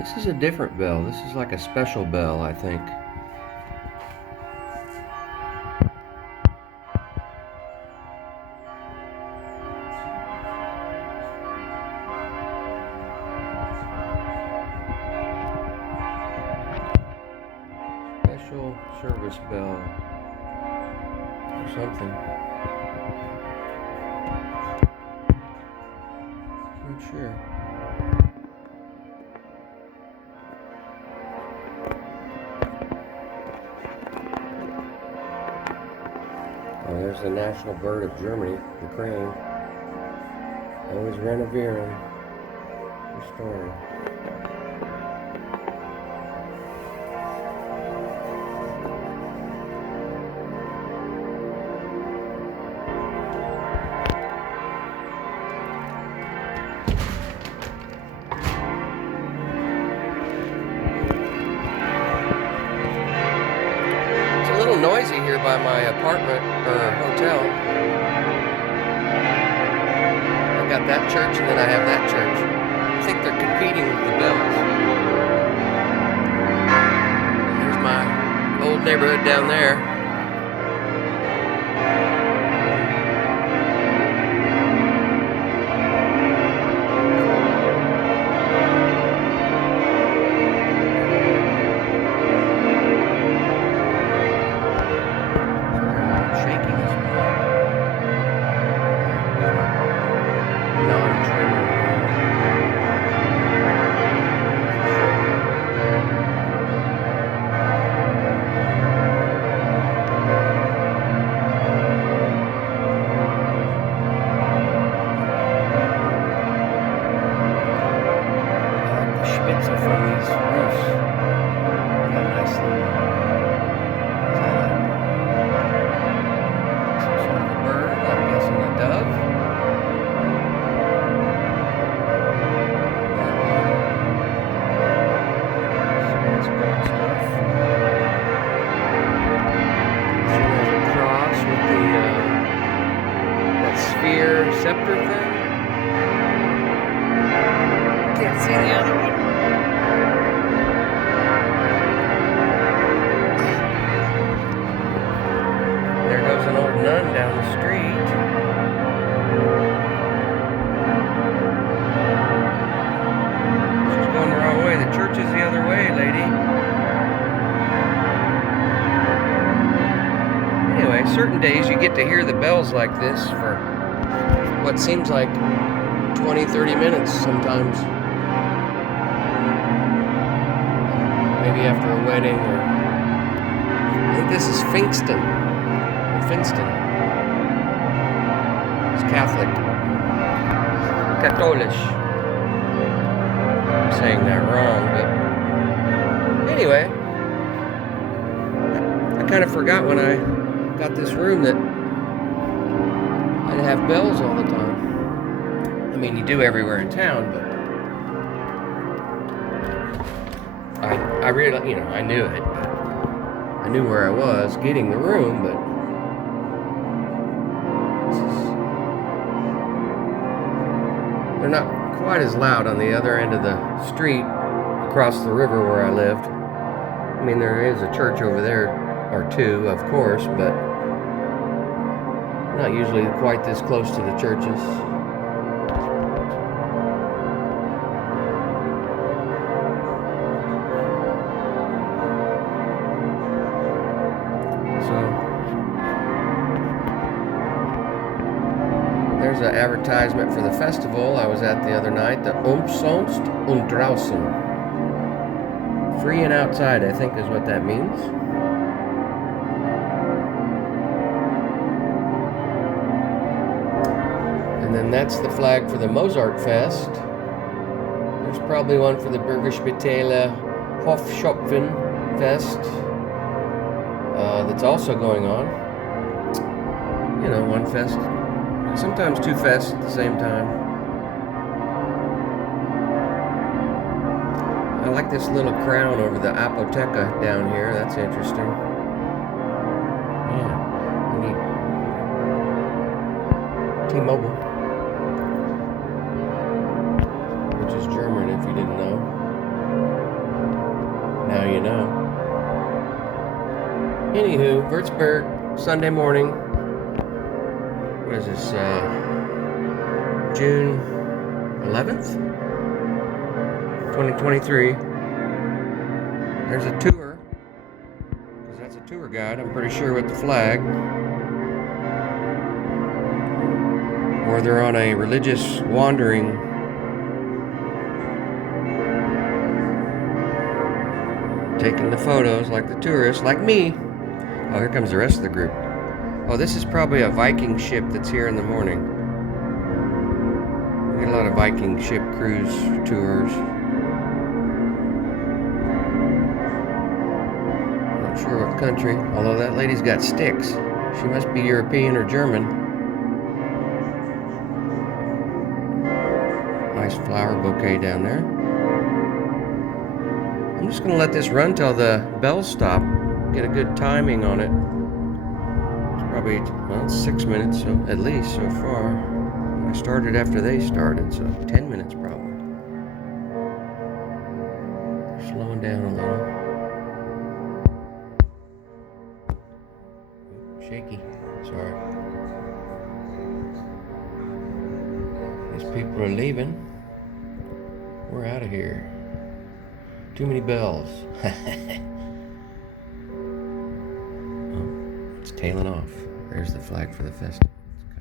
This is a different bell. This is like a special bell, I think. Special service bell or something. Not sure. Oh, there's the national bird of Germany, the crane. Always renovating, restoring. It's a little noisy here by my apartment or hotel. I've got that church and then I have that church. I think they're competing with the bells. There's my old neighborhood down there. From these roofs. Got a nice little, is that some sort of a bird? I'm guessing a dove. Some gold stuff. This one has a cross with the that sphere scepter thing. Can't see the other one. There goes an old nun down the street. She's going the wrong way. The church is the other way, lady. Anyway, certain days you get to hear the bells like this for what seems like 20-30 minutes sometimes. Maybe after a wedding or... I think this is Finston. It's Catholic. Katholisch. I'm saying that wrong, but anyway, I kind of forgot when I got this room that I'd have bells all the time. I mean, you do everywhere in town, but I really, I knew it. I knew where I was getting the room, but they're not quite as loud on the other end of the street across the river where I lived. I mean, there is a church over there or two, of course, but not usually quite this close to the churches. There's an advertisement for the festival I was at the other night, the Umsonst und draußen. Free and outside, I think is what that means. And then that's the flag for the Mozart Fest. There's probably one for the Burgerspitale Hofschöpfen Fest that's also going on. One fest. Sometimes two fests at the same time. I like this little crown over the apotheca down here. That's interesting. Yeah, we need T-Mobile, which is German if you didn't know. Now you know. Anywho, Wuerzburg, Sunday morning. What is this? June 11th, 2023. There's a tour, because that's a tour guide, I'm pretty sure, with the flag. Or they're on a religious wandering. Taking the photos like the tourists, like me. Oh, here comes the rest of the group. Oh, this is probably a Viking ship that's here in the morning. We get a lot of Viking ship cruise tours. Not sure what country, although that lady's got sticks. She must be European or German. Nice flower bouquet down there. I'm just going to let this run till the bells stop. Get a good timing on it. It's probably, well, it's 6 minutes, so at least so far. I started after they started, so 10 minutes probably. Slowing down a little. Shaky. Sorry. These people are leaving. We're out of here. Too many bells. Oh, it's tailing off. There's the flag for the festival. You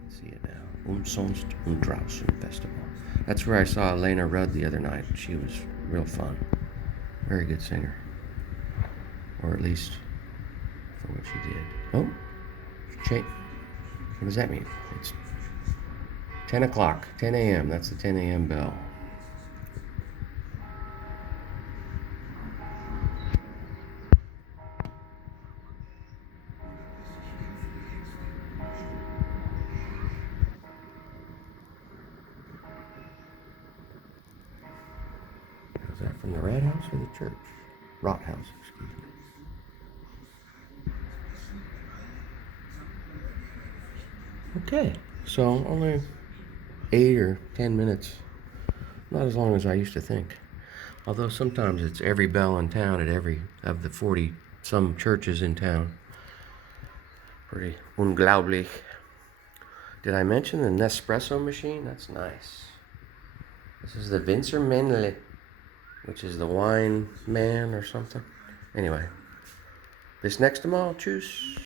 can see it now. Umsonst und Draußen Festival. That's where I saw Elena Rudd the other night. She was real fun. Very good singer. Or at least for what she did. Oh, what does that mean? It's 10 o'clock, 10 a.m. That's the 10 a.m. bell. Is that from the Rat House or the church? Rot House, excuse me. Okay, so only 8 or 10 minutes. Not as long as I used to think. Although sometimes it's every bell in town at every of the 40 some churches in town. Pretty unglaublich. Did I mention the Nespresso machine? That's nice. This is the Winzermaennle, which is the wine man or something. Anyway, bis nächste Mal. Tschüss.